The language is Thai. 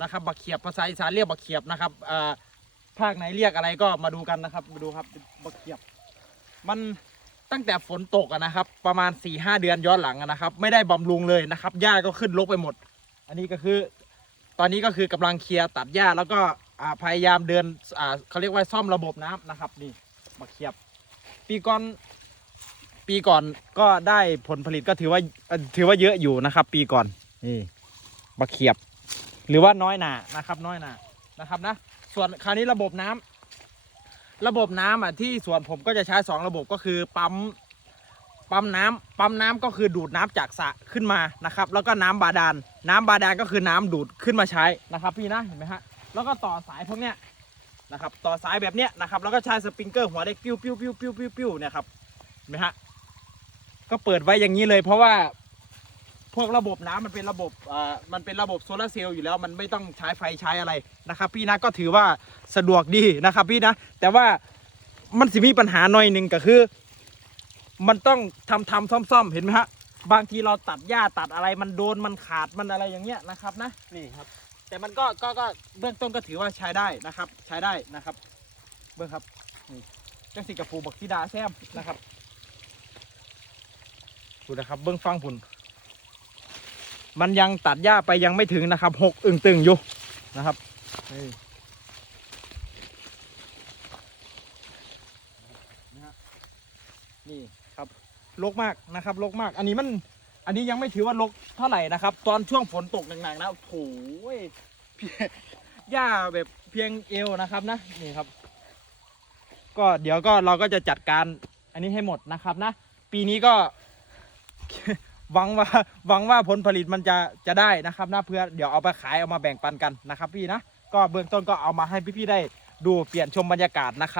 นะครับบักเขียบภาษาอีสานเรียกบักเขียบนะครับอ่าภาคไหนเรียกอะไรก็มาดูกันนะครับมาดูครับบักเขียบ มันตั้งแต่ฝนตกนะครับ ประมาณ4ี่ห้าเดือนย้อนหลังนะครับ ไม่ได้บำรุงเลยนะครับหญ้าก็ขึ้นรกไปหมด อันนี้ก็คือ ตอนนี้ก็คือกำลังเคลียร์ตัดหญ้าแล้วก็พยายามเดินเขาเรียกว่าซ่อมระบบน้ำนะครับนี่บักเขียบ ปีก่อนปีก่อนก็ได้ผลผลิตก็ถือว่าถือว่าเยอะอยู่นะครับ ปีก่อนนี่บักเขียบ หรือว่าน้อยหนานะครับน้อยหนานะครับนะส่วนคราวนี้ระบบน้ำระบบน้ำอะที่ส่วนผมก็จะใช้สองระบบก็คือปั๊มปั๊มน้ำปั๊มน้ำก็คือดูดน้ำจากสระขึ้นมานะครับ แล้วก็น้ำบาดาลน้ำบาดาลก็คือน้ำดูดขึ้นมาใช้นะครับ พี่นะเห็นไหมฮะแล้วก็ต่อสายพวกเนี้ยนะครับ ต่อสายแบบเนี้ยนะครับ แล้วก็ใช้สปริงเกอร์หัวเด็กปิ้วปิ้วปิ้วปิ้วปิ้วปิ้วเนี่ยครับเห็นไหมฮะก็เปิดไว้อย่างนี้เลยเพราะว่า พวกระบบน้ำมันเป็นระบบอ่ามันเป็นระบบโซลาร์เซลล์อยู่แล้ว มันไม่ต้องใช้ไฟใช้อะไรนะครับ พี่นะก็ถือว่าสะดวกดีนะครับพี่นะ แต่ว่ามันสิมีปัญหาหน่อยหนึ่งก็คือ มันต้องทำทำซ่อมซ่อมๆเห็นไหมฮะบางทีเราตัดหญ้าตัดอะไรมันโดนมันขาดมันอะไรอย่างเงี้ยนะครับนะนี่ครับ แต่มันก็ก็ก็เบื้องต้นก็ถือว่าใช้ได้นะครับ ใช้ได้นะครับ เบื้องครับนี่จังสิกับปูบักซีดาแซมนะครับดูนะครับ เบื้องฟังผุน มันยังตัดหญ้าไปยังไม่ถึงนะครับหกอึ่งตึงอยู่นะครับนี่ครับลกมากนะครับลกมาก อันนี้มันอันนี้ยังไม่ถือว่าลกเท่าไหร่นะครับ ตอนช่วงฝนตกหนักๆนะโอ้โหเพียหญ้าแบบเพียงเอวนะครับนะนี่ครับ ก็เดี๋ยวก็เราก็จะจัดการอันนี้ให้หมดนะครับนะ ปีนี้ก็ หวังว่าหวังว่าผลผลิตมันจะจะได้นะครับนะเพื่อเดี๋ยวเอาไปขายเอามาแบ่งปันกันนะครับพี่นะก็เบื้องต้นก็เอามาให้พี่ๆได้ดูเปลี่ยนชมบรรยากาศนะครับ